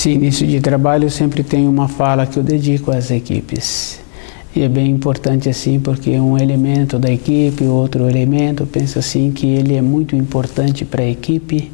Esse início de trabalho eu sempre tenho uma fala que eu dedico às equipes. E é bem importante assim, porque um elemento da equipe, outro elemento, pensa assim que ele é muito importante para a equipe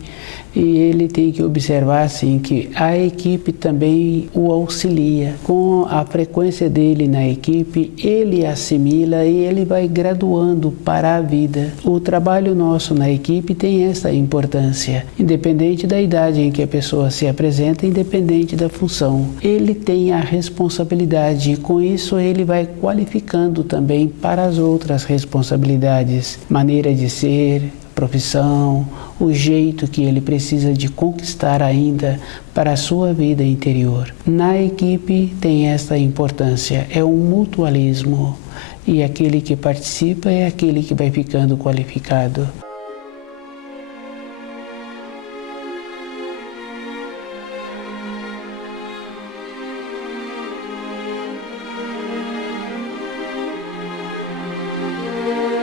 e ele tem que observar assim que a equipe também o auxilia. Com a frequência dele na equipe, ele assimila e ele vai graduando para a vida. O trabalho nosso na equipe tem essa importância, independente da idade em que a pessoa se apresenta, independente da função. Ele tem a responsabilidade e com isso ele vai qualificando também para as outras responsabilidades, maneira de ser, profissão, o jeito que ele precisa de conquistar ainda para a sua vida interior. Na equipe tem esta importância, é um mutualismo e aquele que participa é aquele que vai ficando qualificado.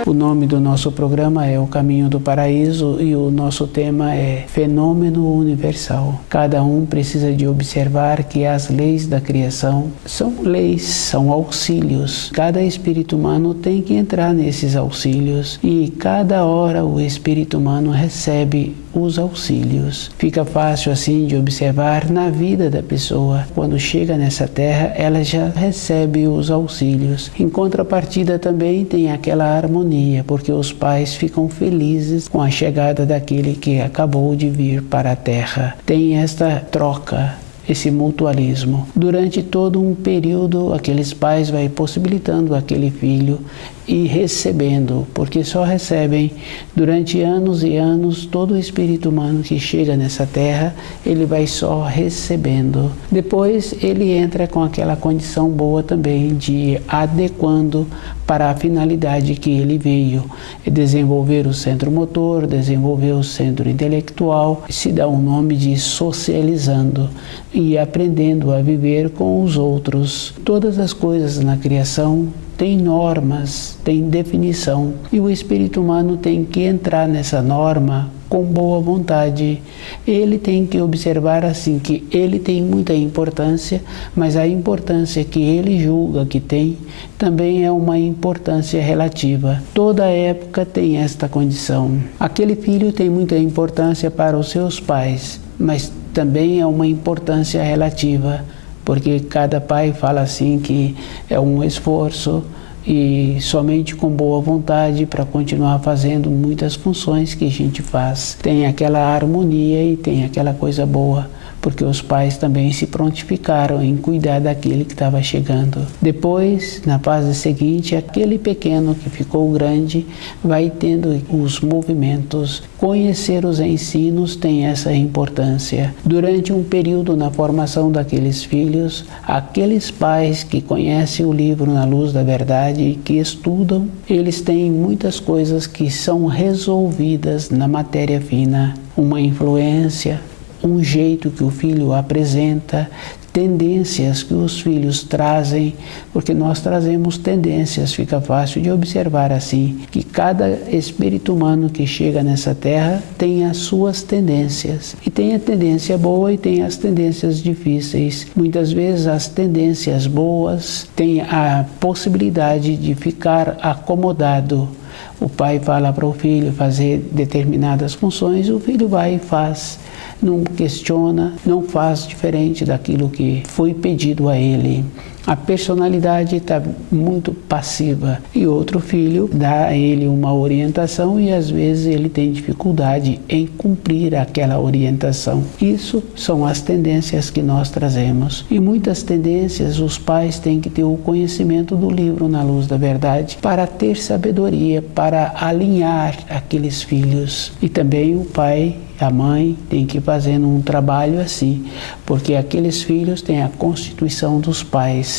O nome do nosso programa é O Caminho do Paraíso e o nosso tema é Fenômeno Universal. Cada um precisa de observar que as leis da criação são leis, são auxílios. Cada espírito humano tem que entrar nesses auxílios e cada hora o espírito humano recebe os auxílios. Fica fácil assim de observar na vida da pessoa. Quando chega nessa terra, ela já recebe os auxílios. Em contrapartida também tem aquela harmonia, porque os pais ficam felizes com a chegada daquele que acabou de vir para a terra. Tem esta troca, esse mutualismo. Durante todo um período, aqueles pais vai possibilitando aquele filho e recebendo, porque só recebem durante anos e anos. Todo o espírito humano que chega nessa terra, ele vai só recebendo. Depois ele entra com aquela condição boa também de ir adequando para a finalidade que ele veio, desenvolver o centro motor, desenvolver o centro intelectual, se dá o nome de socializando e aprendendo a viver com os outros. Todas as coisas na criação tem normas, tem definição e o espírito humano tem que entrar nessa norma com boa vontade. Ele tem que observar assim que ele tem muita importância, mas a importância que ele julga que tem também é uma importância relativa. Toda época tem esta condição. Aquele filho tem muita importância para os seus pais, mas também é uma importância relativa, porque cada pai fala assim que é um esforço e somente com boa vontade para continuar fazendo muitas funções que a gente faz. Tem aquela harmonia e tem aquela coisa boa, porque os pais também se prontificaram em cuidar daquele que estava chegando. Depois, na fase seguinte, aquele pequeno que ficou grande vai tendo os movimentos. Conhecer os ensinos tem essa importância. Durante um período na formação daqueles filhos, aqueles pais que conhecem o livro Na Luz da Verdade e que estudam, eles têm muitas coisas que são resolvidas na matéria fina. Uma influência, um jeito que o filho apresenta, tendências que os filhos trazem, porque nós trazemos tendências, fica fácil de observar assim, que cada espírito humano que chega nessa terra tem as suas tendências, e tem a tendência boa e tem as tendências difíceis. Muitas vezes as tendências boas têm a possibilidade de ficar acomodado. O pai fala para o filho fazer determinadas funções, o filho vai e faz. Não questiona, não faz diferente daquilo que foi pedido a ele. A personalidade está muito passiva e outro filho dá a ele uma orientação e às vezes ele tem dificuldade em cumprir aquela orientação. Isso são as tendências que nós trazemos. E muitas tendências os pais têm que ter o conhecimento do livro Na Luz da Verdade para ter sabedoria, para alinhar aqueles filhos. E também o pai, a mãe tem que ir fazendo um trabalho assim, porque aqueles filhos têm a constituição dos pais.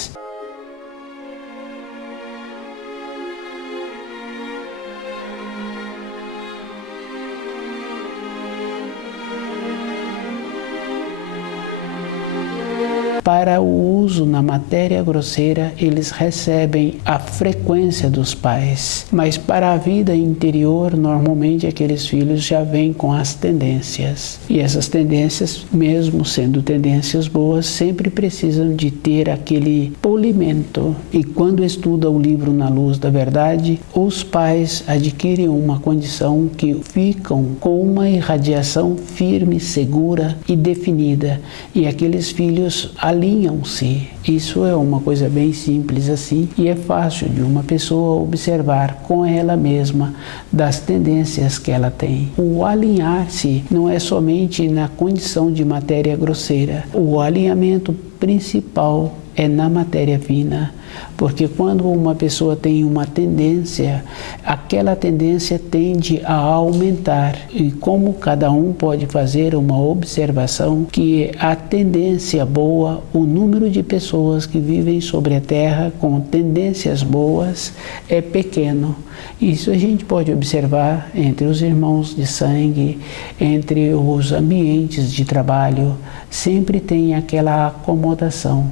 Para o uso na matéria grosseira, eles recebem a frequência dos pais, mas para a vida interior, normalmente aqueles filhos já vêm com as tendências. E essas tendências, mesmo sendo tendências boas, sempre precisam de ter aquele polimento. E quando estuda o livro Na Luz da Verdade, os pais adquirem uma condição que ficam com uma irradiação firme, segura e definida. E aqueles filhos alinham-se. Isso é uma coisa bem simples assim e é fácil de uma pessoa observar com ela mesma das tendências que ela tem. O alinhar-se não é somente na condição de matéria grosseira. O alinhamento principal é na matéria fina, porque quando uma pessoa tem uma tendência, aquela tendência tende a aumentar. E como cada um pode fazer uma observação que a tendência boa, o número de pessoas que vivem sobre a Terra com tendências boas é pequeno. Isso a gente pode observar entre os irmãos de sangue, entre os ambientes de trabalho, sempre tem aquela acomodação.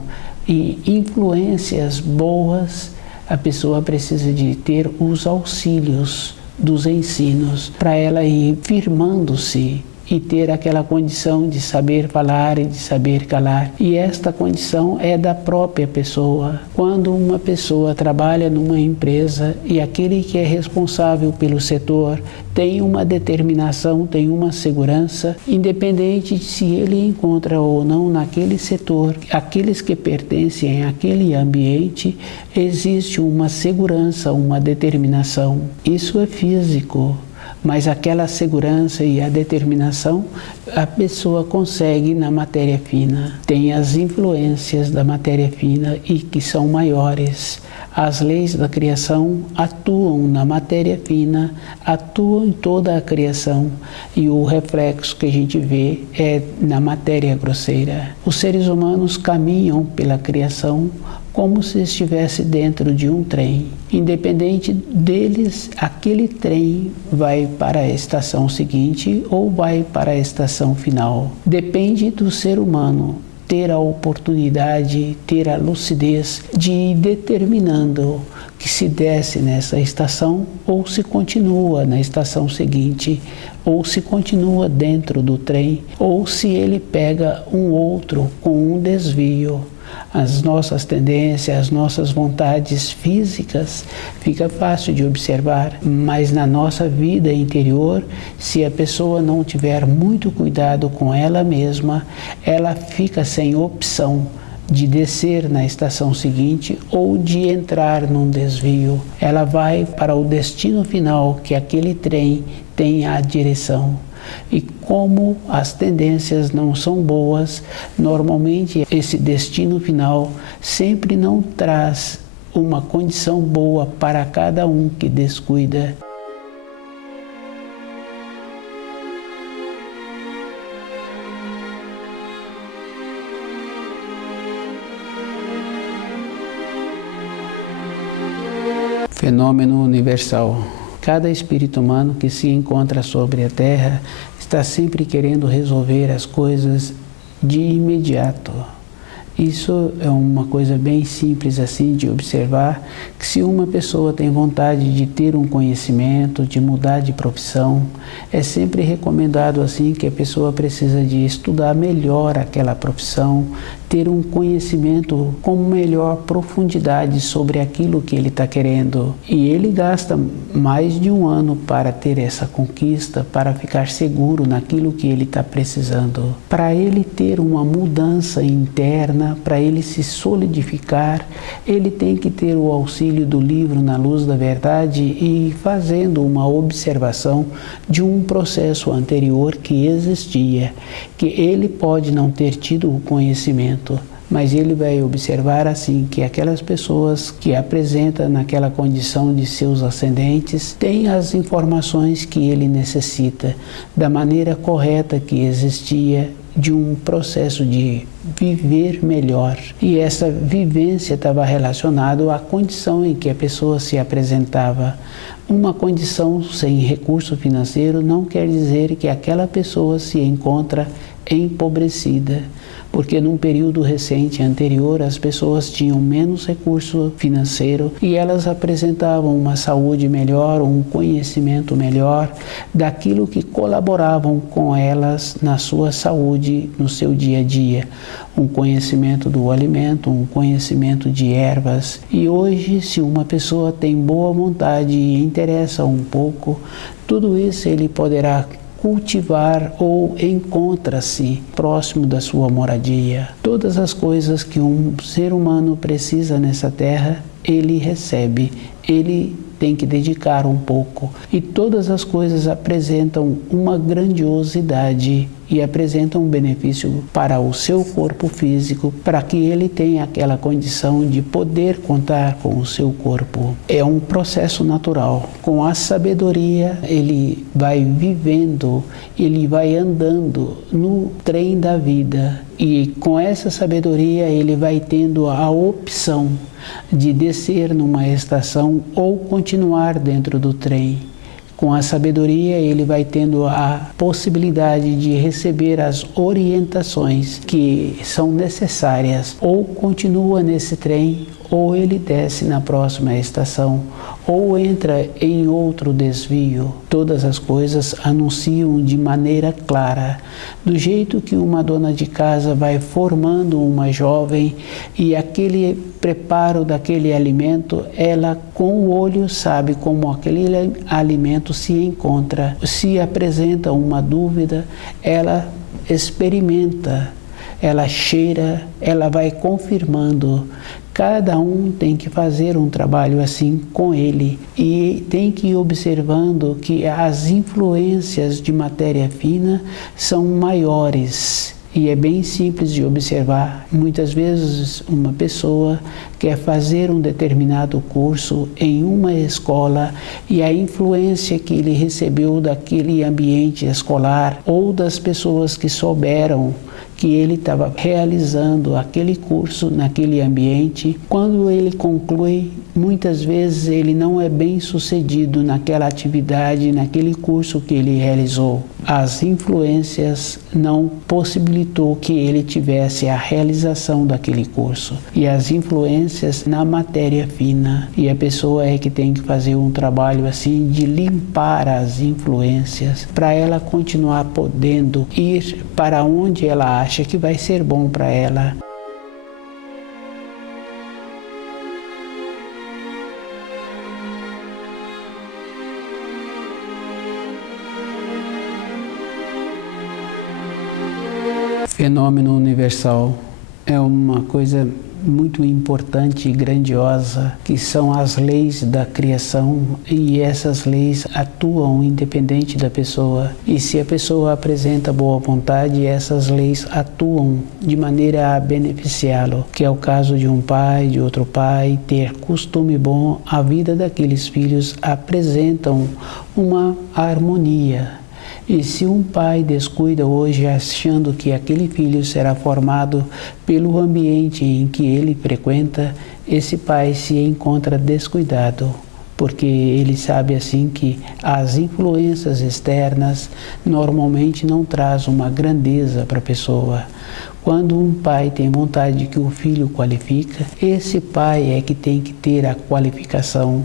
E influências boas, a pessoa precisa de ter os auxílios dos ensinos para ela ir firmando-se e ter aquela condição de saber falar e de saber calar. E esta condição é da própria pessoa. Quando uma pessoa trabalha numa empresa e aquele que é responsável pelo setor tem uma determinação, tem uma segurança, independente de se ele encontra ou não naquele setor, aqueles que pertencem àquele ambiente, existe uma segurança, uma determinação. Isso é físico. Mas aquela segurança e a determinação a pessoa consegue na matéria fina. Tem as influências da matéria fina e que são maiores. As leis da criação atuam na matéria fina, atuam em toda a criação e o reflexo que a gente vê é na matéria grosseira. Os seres humanos caminham pela criação como se estivesse dentro de um trem. Independente deles, aquele trem vai para a estação seguinte ou vai para a estação final. Depende do ser humano ter a oportunidade, ter a lucidez de ir determinando que se desce nessa estação ou se continua na estação seguinte, ou se continua dentro do trem, ou se ele pega um outro com um desvio. As nossas tendências, as nossas vontades físicas, fica fácil de observar, mas na nossa vida interior, se a pessoa não tiver muito cuidado com ela mesma, ela fica sem opção de descer na estação seguinte ou de entrar num desvio. Ela vai para o destino final que aquele trem tem a direção. E como as tendências não são boas, normalmente esse destino final sempre não traz uma condição boa para cada um que descuida. Fenômeno universal. Cada espírito humano que se encontra sobre a Terra está sempre querendo resolver as coisas de imediato. Isso é uma coisa bem simples assim de observar, que se uma pessoa tem vontade de ter um conhecimento, de mudar de profissão, é sempre recomendado assim que a pessoa precisa de estudar melhor aquela profissão, ter um conhecimento com melhor profundidade sobre aquilo que ele está querendo. E ele gasta mais de um ano para ter essa conquista, para ficar seguro naquilo que ele está precisando. Para ele ter uma mudança interna, para ele se solidificar, ele tem que ter o auxílio do livro Na Luz da Verdade e fazendo uma observação de um processo anterior que existia, que ele pode não ter tido o conhecimento, mas ele vai observar assim que aquelas pessoas que apresentam naquela condição de seus ascendentes têm as informações que ele necessita da maneira correta que existia, de um processo de viver melhor. E essa vivência estava relacionada à condição em que a pessoa se apresentava. Uma condição sem recurso financeiro não quer dizer que aquela pessoa se encontra empobrecida, porque num período recente anterior as pessoas tinham menos recurso financeiro e elas apresentavam uma saúde melhor, um conhecimento melhor daquilo que colaboravam com elas na sua saúde, no seu dia a dia. Um conhecimento do alimento, um conhecimento de ervas. E hoje, se uma pessoa tem boa vontade e interessa um pouco, tudo isso ele poderá cultivar ou encontra-se próximo da sua moradia. Todas as coisas que um ser humano precisa nessa terra, ele recebe, ele tem que dedicar um pouco. E todas as coisas apresentam uma grandiosidade e apresentam um benefício para o seu corpo físico, para que ele tenha aquela condição de poder contar com o seu corpo. É um processo natural. Com a sabedoria, ele vai vivendo, ele vai andando no trem da vida. E com essa sabedoria, ele vai tendo a opção de descer numa estação ou continuar dentro do trem. Com a sabedoria, ele vai tendo a possibilidade de receber as orientações que são necessárias. Ou continua nesse trem, ou ele desce na próxima estação, ou entra em outro desvio. Todas as coisas anunciam de maneira clara, do jeito que uma dona de casa vai formando uma jovem e aquele preparo daquele alimento, ela com o olho sabe como aquele alimento se encontra. Se apresenta uma dúvida, ela experimenta, ela cheira, ela vai confirmando. Cada um tem que fazer um trabalho assim com ele e tem que ir observando que as influências de matéria fina são maiores. E é bem simples de observar. Muitas vezes uma pessoa quer fazer um determinado curso em uma escola e a influência que ele recebeu daquele ambiente escolar ou das pessoas que souberam que ele estava realizando aquele curso naquele ambiente, quando ele conclui, muitas vezes ele não é bem sucedido naquela atividade, naquele curso que ele realizou. As influências não possibilitou que ele tivesse a realização daquele curso. E as influências na matéria fina. E a pessoa é que tem que fazer um trabalho assim de limpar as influências para ela continuar podendo ir para onde ela acha que vai ser bom para ela. Fenômeno universal é uma coisa muito importante e grandiosa, que são as leis da criação, e essas leis atuam independente da pessoa. E se a pessoa apresenta boa vontade, essas leis atuam de maneira a beneficiá-lo, que é o caso de um pai, de outro pai, ter costume bom. A vida daqueles filhos apresentam uma harmonia. E se um pai descuida hoje achando que aquele filho será formado pelo ambiente em que ele frequenta, esse pai se encontra descuidado, porque ele sabe assim que as influências externas normalmente não trazem uma grandeza para a pessoa. Quando um pai tem vontade de que o filho qualifica, esse pai é que tem que ter a qualificação,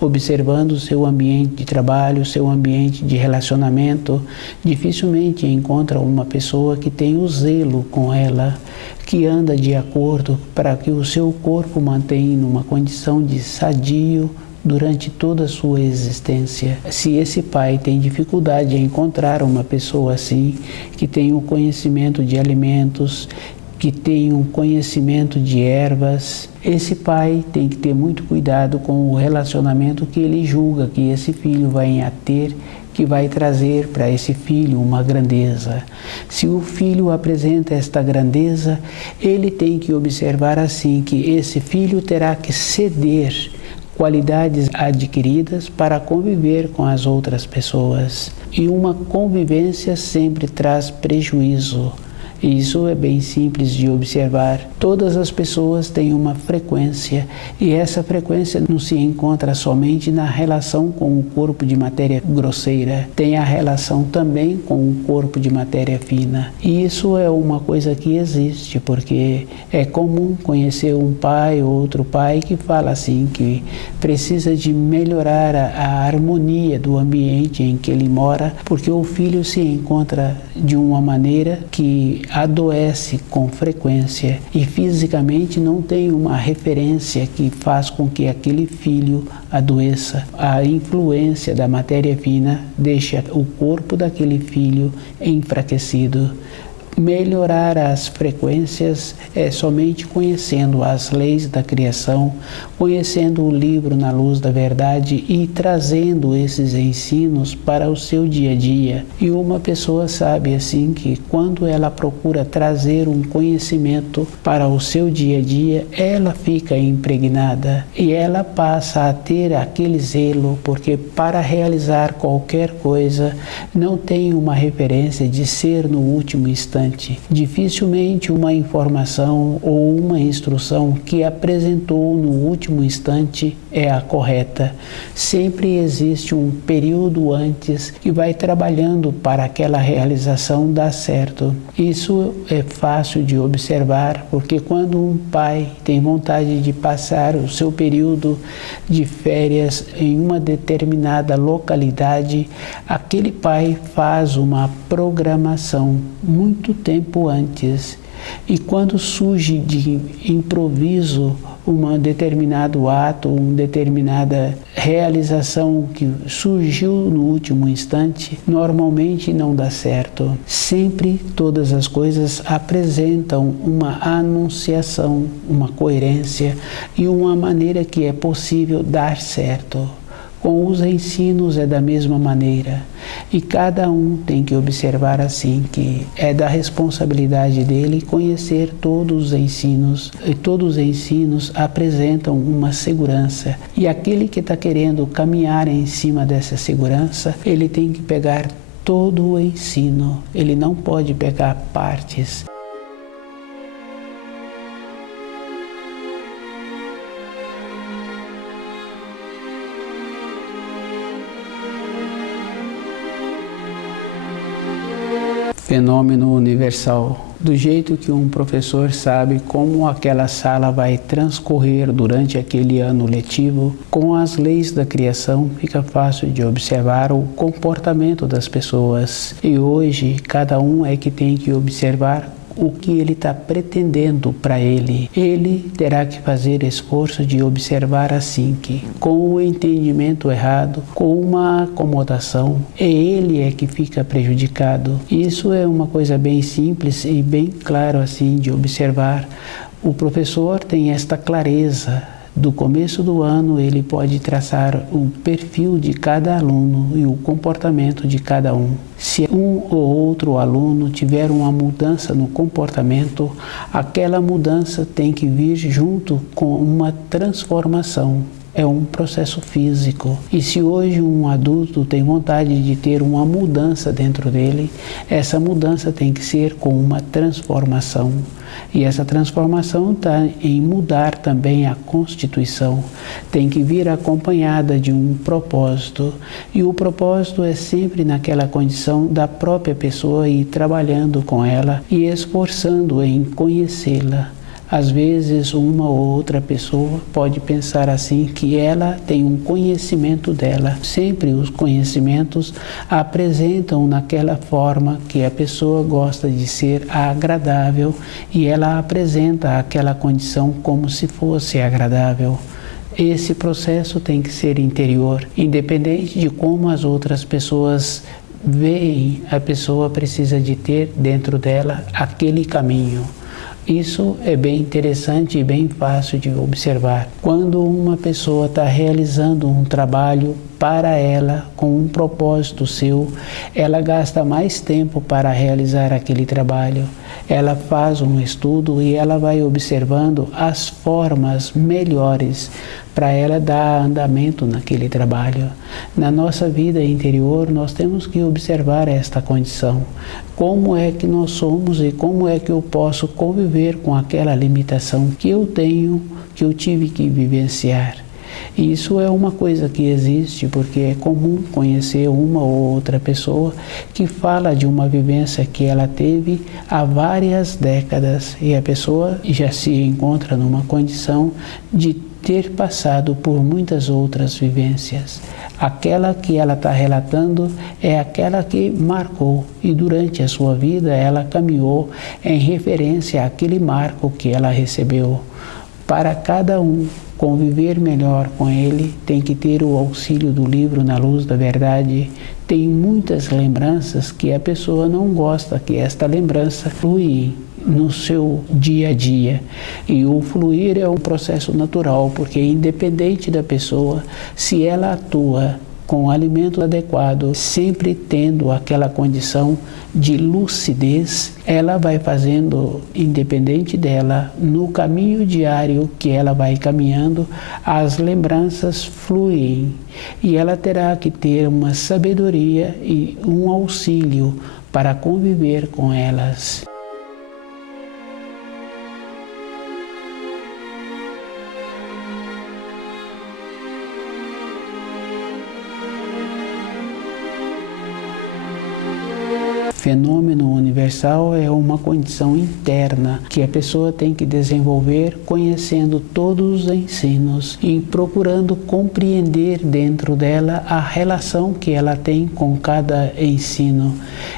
observando o seu ambiente de trabalho, o seu ambiente de relacionamento. Dificilmente encontra uma pessoa que tem o zelo com ela, que anda de acordo para que o seu corpo mantenha uma condição de sadio durante toda a sua existência. Se esse pai tem dificuldade em encontrar uma pessoa assim, que tem o conhecimento de alimentos, que tem um conhecimento de ervas, esse pai tem que ter muito cuidado com o relacionamento que ele julga que esse filho vai ter, que vai trazer para esse filho uma grandeza. Se o filho apresenta esta grandeza, ele tem que observar assim que esse filho terá que ceder qualidades adquiridas para conviver com as outras pessoas. E uma convivência sempre traz prejuízo. E isso é bem simples de observar. Todas as pessoas têm uma frequência e essa frequência não se encontra somente na relação com o corpo de matéria grosseira, tem a relação também com o corpo de matéria fina. E isso é uma coisa que existe, porque é comum conhecer um pai ou outro pai que fala assim, que precisa de melhorar a harmonia do ambiente em que ele mora, porque o filho se encontra de uma maneira que adoece com frequência e fisicamente não tem uma referência que faz com que aquele filho adoeça. A influência da matéria fina deixa o corpo daquele filho enfraquecido. Melhorar as frequências é somente conhecendo as leis da criação, conhecendo o livro na luz da verdade e trazendo esses ensinos para o seu dia a dia. E uma pessoa sabe assim que quando ela procura trazer um conhecimento para o seu dia a dia, ela fica impregnada e ela passa a ter aquele zelo, porque para realizar qualquer coisa não tem uma referência de ser no último instante. Dificilmente uma informação ou uma instrução que apresentou no último instante é a correta. Sempre existe um período antes que vai trabalhando para aquela realização dar certo. Isso é fácil de observar, porque quando um pai tem vontade de passar o seu período de férias em uma determinada localidade, aquele pai faz uma programação muito tempo antes. E quando surge de improviso um determinado ato, uma determinada realização que surgiu no último instante, normalmente não dá certo. Sempre todas as coisas apresentam uma anunciação, uma coerência e uma maneira que é possível dar certo. Com os ensinos é da mesma maneira e cada um tem que observar assim que é da responsabilidade dele conhecer todos os ensinos e todos os ensinos apresentam uma segurança e aquele que está querendo caminhar em cima dessa segurança, ele tem que pegar todo o ensino, ele não pode pegar partes. Fenômeno universal. Do jeito que um professor sabe como aquela sala vai transcorrer durante aquele ano letivo, com as leis da criação fica fácil de observar o comportamento das pessoas. E hoje, cada um é que tem que observar o que ele está pretendendo para ele. Ele terá que fazer esforço de observar assim que, com o entendimento errado, com uma acomodação, ele é que fica prejudicado. Isso é uma coisa bem simples e bem claro assim de observar. O professor tem esta clareza. Do começo do ano, ele pode traçar o perfil de cada aluno e o comportamento de cada um. Se um ou outro aluno tiver uma mudança no comportamento, aquela mudança tem que vir junto com uma transformação. É um processo físico. E se hoje um adulto tem vontade de ter uma mudança dentro dele, essa mudança tem que ser com uma transformação. E essa transformação está em mudar também a Constituição. Tem que vir acompanhada de um propósito. E o propósito é sempre naquela condição da própria pessoa ir trabalhando com ela e esforçando em conhecê-la. Às vezes, uma ou outra pessoa pode pensar assim que ela tem um conhecimento dela. Sempre os conhecimentos apresentam naquela forma que a pessoa gosta de ser agradável e ela apresenta aquela condição como se fosse agradável. Esse processo tem que ser interior, independente de como as outras pessoas veem, a pessoa precisa de ter dentro dela aquele caminho. Isso é bem interessante e bem fácil de observar. Quando uma pessoa está realizando um trabalho para ela, com um propósito seu, ela gasta mais tempo para realizar aquele trabalho. Ela faz um estudo e ela vai observando as formas melhores para ela dar andamento naquele trabalho. Na nossa vida interior, nós temos que observar esta condição. como é que nós somos e como é que eu posso conviver com aquela limitação que eu tenho, que eu tive que vivenciar. E isso é uma coisa que existe, porque é comum conhecer uma ou outra pessoa que fala de uma vivência que ela teve há várias décadas e a pessoa já se encontra numa condição de ter passado por muitas outras vivências. Aquela que ela está relatando é aquela que marcou e durante a sua vida ela caminhou em referência àquele marco que ela recebeu. Para cada um conviver melhor com ele, tem que ter o auxílio do livro Na Luz da Verdade. Tem muitas lembranças que a pessoa não gosta, que esta lembrança flui no seu dia a dia. E o fluir é um processo natural, porque independente da pessoa, se ela atua com o alimento adequado, sempre tendo aquela condição de lucidez, ela vai fazendo, independente dela, no caminho diário que ela vai caminhando, as lembranças fluem. E ela terá que ter uma sabedoria e um auxílio para conviver com elas. Fenômeno universal é uma condição interna que a pessoa tem que desenvolver conhecendo todos os ensinos e procurando compreender dentro dela a relação que ela tem com cada ensino.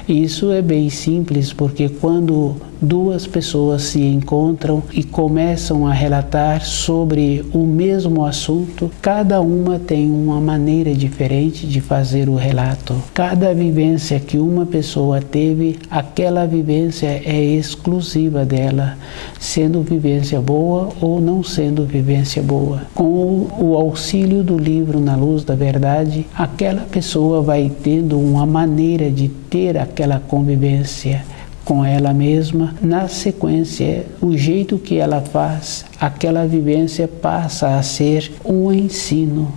E isso é bem simples, porque quando duas pessoas se encontram e começam a relatar sobre o mesmo assunto, cada uma tem uma maneira diferente de fazer o relato. Cada vivência que uma pessoa teve, aquela vivência é exclusiva dela, sendo vivência boa ou não sendo vivência boa. Com o auxílio do livro Na Luz da Verdade, aquela pessoa vai tendo uma maneira de ter aquela convivência com ela mesma. Na sequência, o jeito que ela faz, aquela vivência passa a ser um ensino.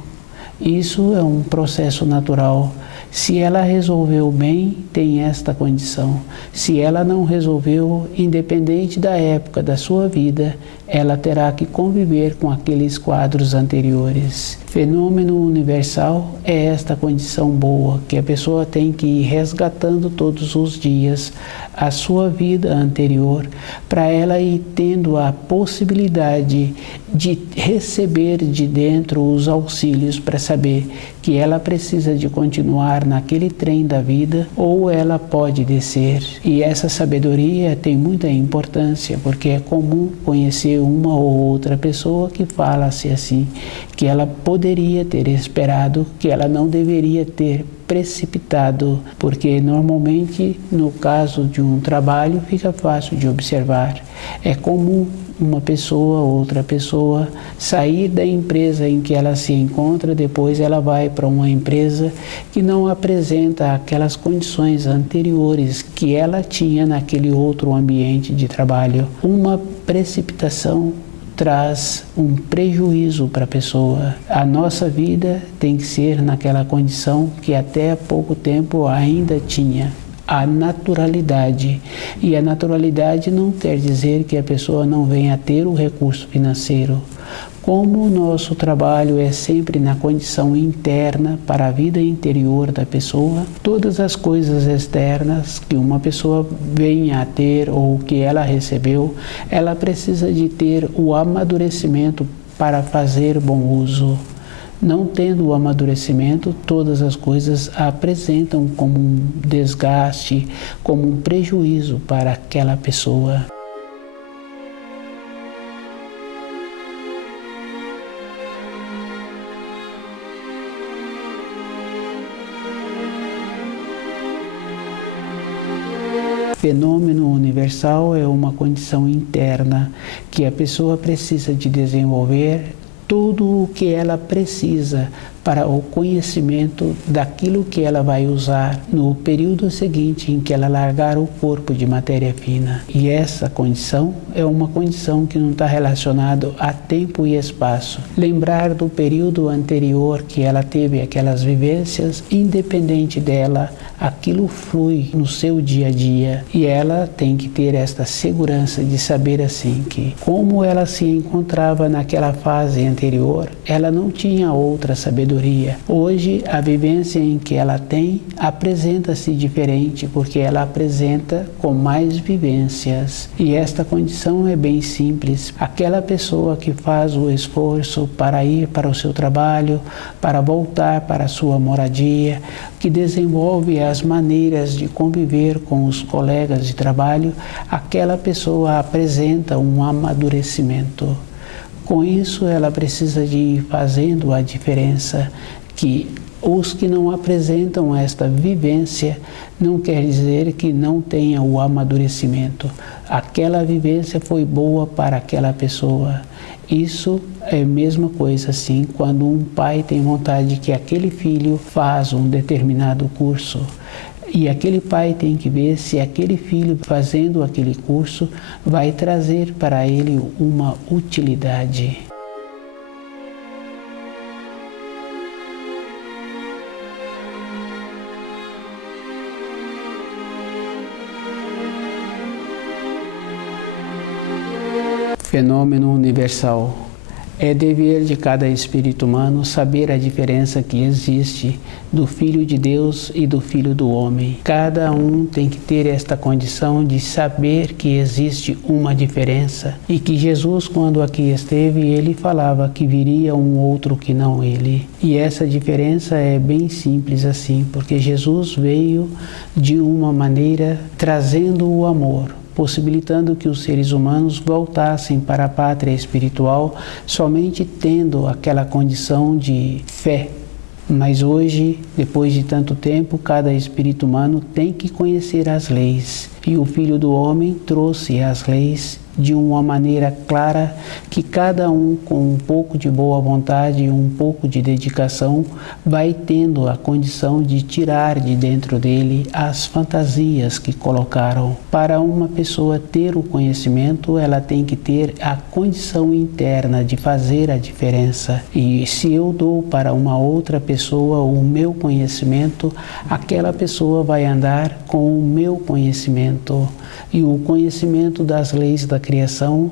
Isso é um processo natural. Se ela resolveu bem, tem esta condição. Se ela não resolveu, independente da época da sua vida, ela terá que conviver com aqueles quadros anteriores. Fenômeno universal é esta condição boa, que a pessoa tem que ir resgatando todos os dias a sua vida anterior, para ela ir tendo a possibilidade de receber de dentro os auxílios para saber que ela precisa de continuar naquele trem da vida ou ela pode descer. E essa sabedoria tem muita importância, porque é comum conhecer uma ou outra pessoa que fala-se assim, que ela poderia ter esperado, que ela não deveria ter precipitado, porque normalmente no caso de um trabalho fica fácil de observar. É comum uma pessoa, outra pessoa, sair da empresa em que ela se encontra, depois ela vai para uma empresa que não apresenta aquelas condições anteriores que ela tinha naquele outro ambiente de trabalho. Uma precipitação traz um prejuízo para a pessoa. A nossa vida tem que ser naquela condição que até há pouco tempo ainda tinha. A naturalidade. E a naturalidade não quer dizer que a pessoa não venha a ter o recurso financeiro. Como o nosso trabalho é sempre na condição interna, para a vida interior da pessoa, todas as coisas externas que uma pessoa venha a ter ou que ela recebeu, ela precisa de ter o amadurecimento para fazer bom uso. Não tendo o amadurecimento, todas as coisas apresentam como um desgaste, como um prejuízo para aquela pessoa. Fenômeno universal é uma condição interna que a pessoa precisa de desenvolver tudo o que ela precisa para o conhecimento daquilo que ela vai usar no período seguinte em que ela largar o corpo de matéria fina. E essa condição é uma condição que não está relacionada a tempo e espaço. Lembrar do período anterior que ela teve aquelas vivências, independente dela, aquilo flui no seu dia a dia e ela tem que ter esta segurança de saber assim que, como ela se encontrava naquela fase anterior, ela não tinha outra sabedoria. Hoje, a vivência em que ela tem apresenta-se diferente, porque ela apresenta com mais vivências. E esta condição é bem simples. Aquela pessoa que faz o esforço para ir para o seu trabalho, para voltar para a sua moradia, que desenvolve as maneiras de conviver com os colegas de trabalho, aquela pessoa apresenta um amadurecimento. Com isso, ela precisa de ir fazendo a diferença, que os que não apresentam esta vivência não quer dizer que não tenha o amadurecimento. Aquela vivência foi boa para aquela pessoa. Isso é a mesma coisa assim quando um pai tem vontade que aquele filho faz um determinado curso. E aquele pai tem que ver se aquele filho fazendo aquele curso vai trazer para ele uma utilidade. Fenômeno universal. É dever de cada espírito humano saber a diferença que existe do Filho de Deus e do Filho do homem. Cada um tem que ter esta condição de saber que existe uma diferença e que Jesus, quando aqui esteve, ele falava que viria um outro que não ele. E essa diferença é bem simples assim, porque Jesus veio de uma maneira trazendo o amor, possibilitando que os seres humanos voltassem para a pátria espiritual somente tendo aquela condição de fé. Mas hoje, depois de tanto tempo, cada espírito humano tem que conhecer as leis. E o Filho do Homem trouxe as leis de uma maneira clara que cada um, com um pouco de boa vontade e um pouco de dedicação, vai tendo a condição de tirar de dentro dele as fantasias que colocaram. Para uma pessoa ter o conhecimento, ela tem que ter a condição interna de fazer a diferença. E se eu dou para uma outra pessoa o meu conhecimento, aquela pessoa vai andar com o meu conhecimento. E o conhecimento das leis da criação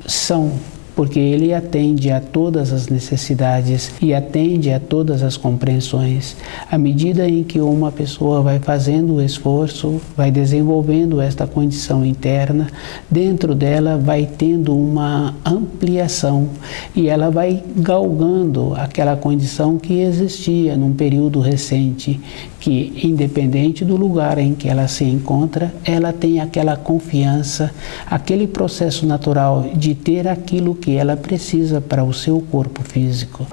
porque ele atende a todas as necessidades e atende a todas as compreensões. À medida em que uma pessoa vai fazendo o esforço, vai desenvolvendo esta condição interna, dentro dela vai tendo uma ampliação e ela vai galgando aquela condição que existia num período recente, que independente do lugar em que ela se encontra, ela tem aquela confiança, aquele processo natural de ter aquilo que ela precisa para o seu corpo físico.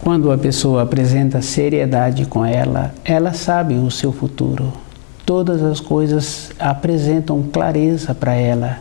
Quando a pessoa apresenta seriedade com ela, ela sabe o seu futuro. Todas as coisas apresentam clareza para ela.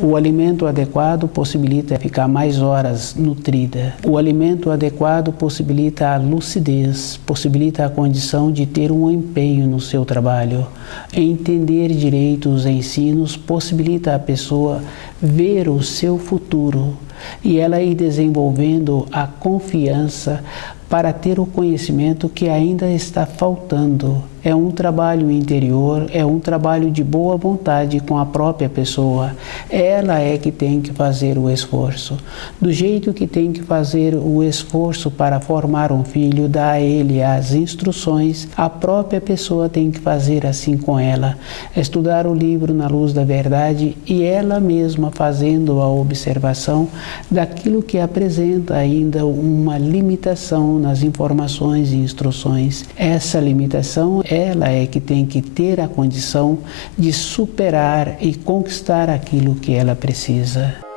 O alimento adequado possibilita ficar mais horas nutrida. O alimento adequado possibilita a lucidez, possibilita a condição de ter um empenho no seu trabalho. Entender direito os ensinos possibilita a pessoa ver o seu futuro e ela ir desenvolvendo a confiança para ter o conhecimento que ainda está faltando. É um trabalho interior, é um trabalho de boa vontade com a própria pessoa. Ela é que tem que fazer o esforço. Do jeito que tem que fazer o esforço para formar um filho, dá a ele as instruções, a própria pessoa tem que fazer assim com ela. Estudar o livro na luz da verdade e ela mesma fazendo a observação daquilo que apresenta ainda uma limitação nas informações e instruções. Essa limitação, ela é que tem que ter a condição de superar e conquistar aquilo que ela precisa.